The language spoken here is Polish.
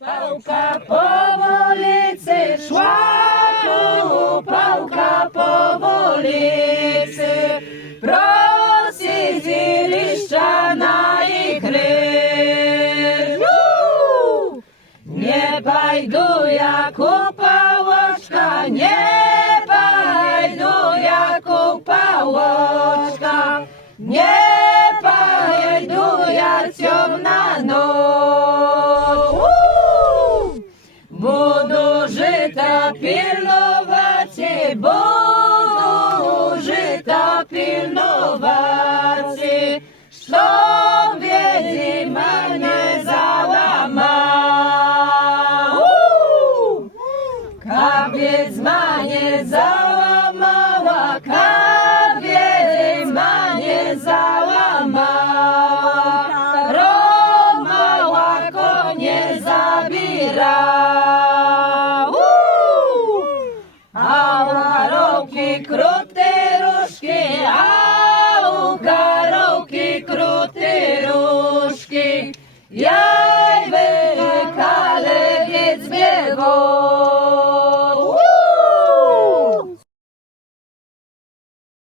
Pałka po ulicy szła, pałka po ulicy, prosi z liścia na ich kryż. Nie pajdu jak pałoczka, nie pajdu jak pałoczka, nie pajdu jak ciągna nóż.